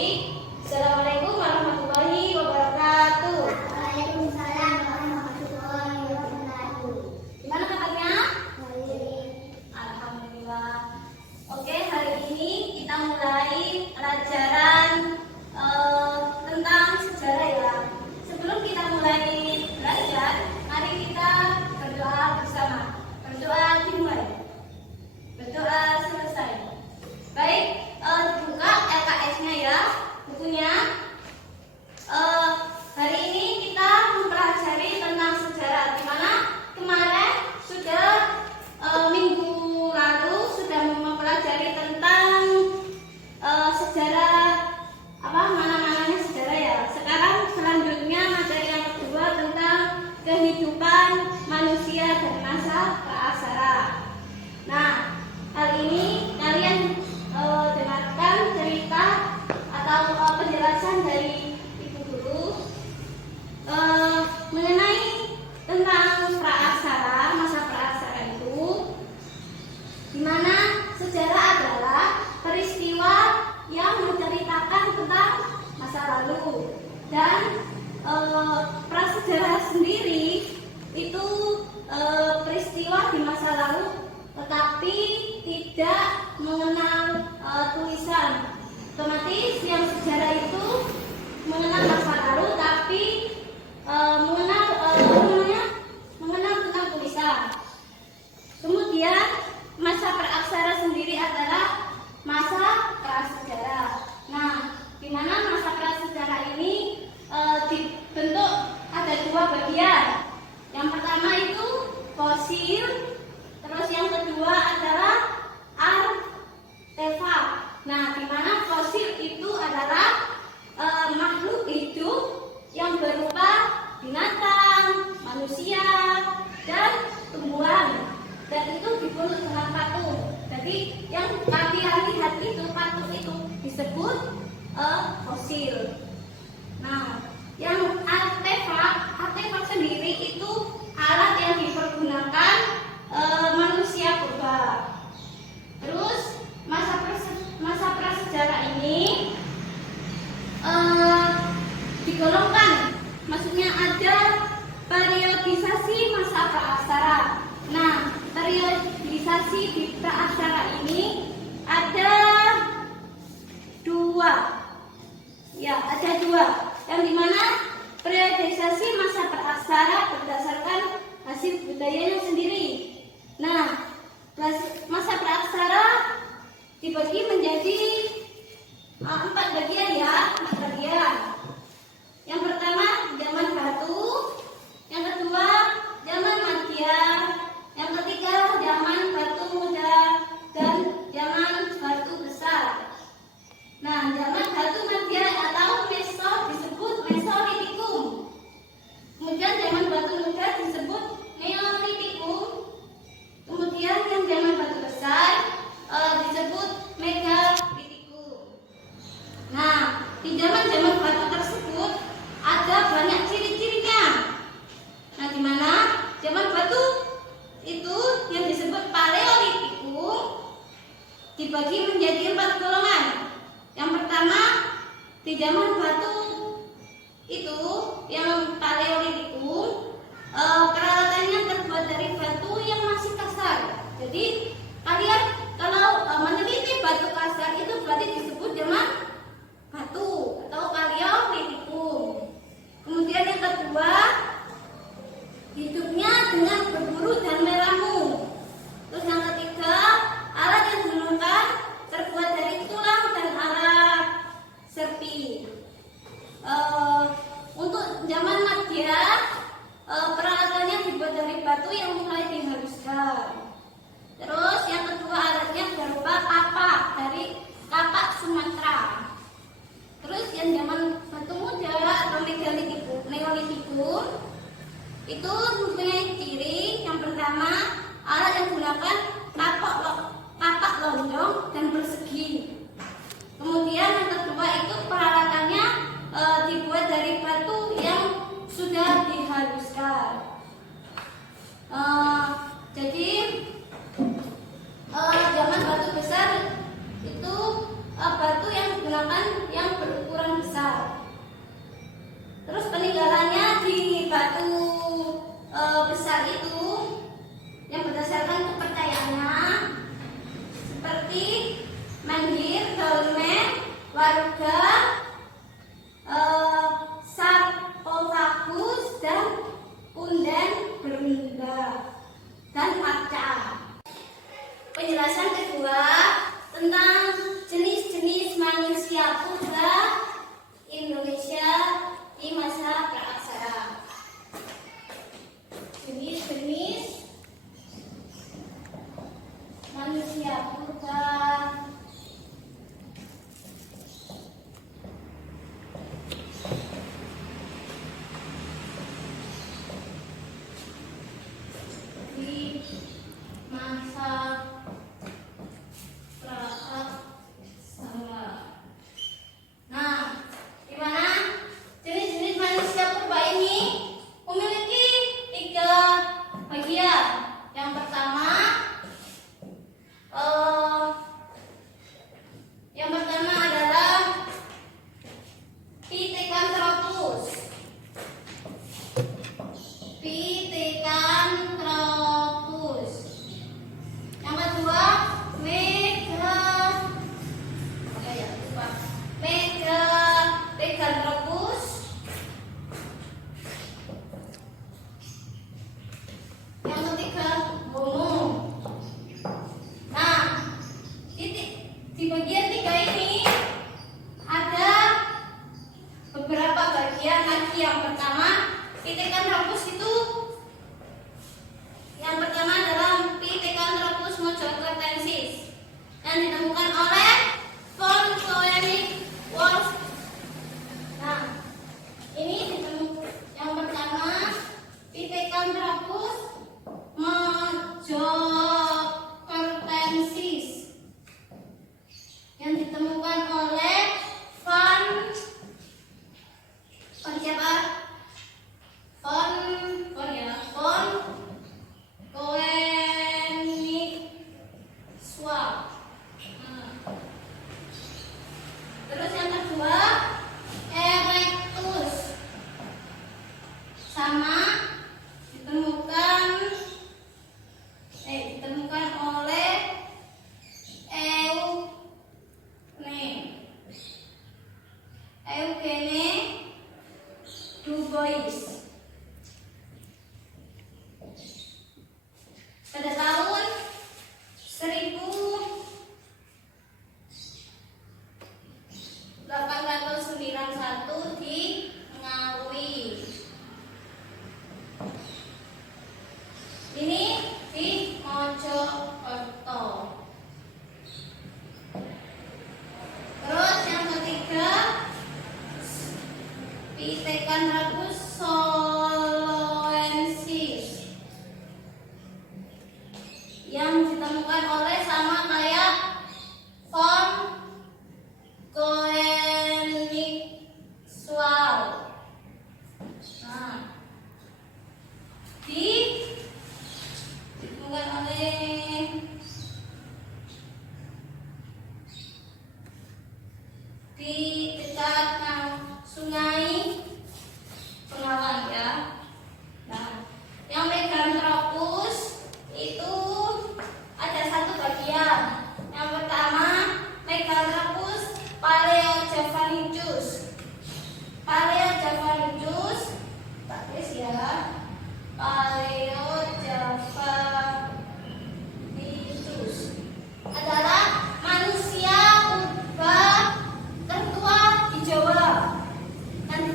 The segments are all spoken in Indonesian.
baik. Assalamualaikum warahmatullahi wabarakatuh. Waalaikumsalam warahmatullahi wabarakatuh. Gimana kabarnya? Alhamdulillah. Oke, hari ini kita mulai pelajaran tentang sejarah ya. Sebelum kita mulai belajar, mari kita berdoa bersama. Berdoa dimulai. Berdoa selesai. Baik, buka LKS-nya ya, bukunya. Hari ini kita mempelajari tentang sejarah, di mana kemarin sudah minggu lalu sudah mempelajari tentang sejarah mana-mananya sejarah ya. Sekarang selanjutnya materi yang kedua tentang kehidupan manusia dan masa prasejarah. Nah, kali ini kalian dengarkan cerita atau penjelasan dari Ibu Guru mengenai tentang prasejarah, masa prasejarah itu, di mana sejarah adalah peristiwa yang menceritakan tentang masa lalu, dan prasejarah sendiri itu peristiwa di masa lalu tetapi tidak mengenal tulisan. Otomatis yang sejarah itu mengenal masa lalu tapi mengenal tentang tulisan. Kemudian masa prasejarah sendiri adalah masa prasejarah. Nah, di mana masa prasejarah ini dibentuk ada dua bagian. Yang pertama itu fosil, terus yang kedua adalah artefak. Nah, di mana fosil itu adalah makhluk hidup yang berupa binatang, manusia, dan tumbuhan, dan itu dibentuk dengan patung. Jadi yang kalian lihat itu patung itu disebut fosil. Nah, yang artefak sendiri itu alat yang dipergunakan manusia purba. Terus masa prasejarah ini digolongkan, maksudnya ada periodisasi masa prasejarah. Nah, periodisasi di prasejarah ini ada dua. Ya, ada dua. Yang dimana periodisasi masa prasejarah berdasarkan hasil budayanya sendiri. Nah, masa prasejarah dibagi menjadi 4 bagian ya, 4 bagian. Yang pertama zaman batu, yang kedua zaman Madya, yang ketiga zaman batu muda, dan zaman batu besar. Nah, zaman batu Madya atau disebut Mesolitikum. Kemudian zaman batu muda disebut Neolitikum. Kemudian yang zaman batu besar disebut Megalitikum. Nah, di zaman batu tersebut ada banyak ciri-cirinya. Nah, di mana zaman batu itu yang disebut Paleolitikum dibagi menjadi 4 golongan. Yang pertama, di zaman batu itu yang Paleolitikum, peralatannya terbuat dari batu yang masih kasar. Jadi kalian kalau meneliti batu kasar itu berarti disebut zaman batu atau Paleolitikum. Kemudian yang kedua, hidupnya dengan berburu dan meramu. Terus yang ketiga, alat yang digunakan terbuat dari tulang dan alat serpi. Untuk zaman Madya, peralatannya dibuat dari batu yang mulai dihaluskan. Terus yang kedua, alatnya berupa kapak dari kapak Sumatera. Terus yang zaman batu muda atau Neolitikum itu mempunyai ciri yang pertama, alat yang digunakan kapak lonjong dan persegi. Kemudian yang kedua itu peralatannya dibuat dari batu yang sudah dihaluskan. Jadi zaman batu besar itu batu yang digunakan menggunakan yang berukuran besar. Terus peninggalannya di batu besar itu yang berdasarkan kepercayaannya seperti Menhir, Dolmen, Waruga, Sarkophagus, dan Punden, Bermingga, dan Maca. Penjelasan kedua tentang jenis-jenis manusia purba Indonesia di masa praaksara. Jenis-jenis manusia purba di masa praaksara. Nah, di mana jenis-jenis manusia purba ini memiliki 3 bagian. Yang pertama, adalah Pithecanthropus. Pithecanthropus. Yang kedua, Megathecanthropus. Yang ketiga, Homo. Nah, di bagian 3 ini ada beberapa bagian lagi. Yang pertama, Pithecanthropus itu yang pertama adalah Pithecanthropus mojokertensis yang ditemukan oleh von Koenig-Wolff. Nah, ini yang pertama Pithecanthropus mojokertensis yang ditemukan oleh von Koenig-Wolff. Terus yang kedua, Erectus, sama ditemukan oleh Eugene Dubois pada tahun 1891 di Ngawi. Ini di Mojokerto. Terus yang ketiga, Pithecanthropus soloensis yang ditemukan oleh sama kayak von Koenig-Wolff. Nah, ditemukan oleh di dekat sungai Pengawan ya. Nah, yang Meganthropus itu ada 1 bagian. Yang pertama, Meganthropus paleojavanicus. Paleojavanicus, tak tulis ya. Paleojavanicus adalah manusia purba tertua di Jawa. Dan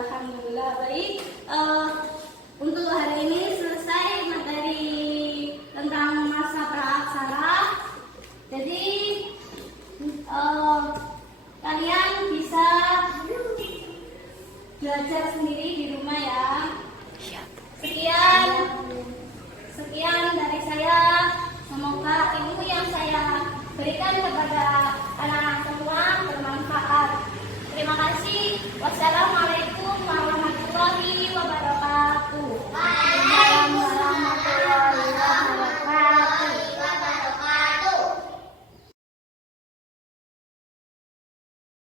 Alhamdulillah baik. Untuk hari ini selesai materi tentang masa praaksara. Jadi kalian bisa belajar sendiri di rumah ya. Sekian dari saya. Semoga ilmu yang saya berikan kepada anak-anak semua bermanfaat. Terima kasih. Wassalamualaikum.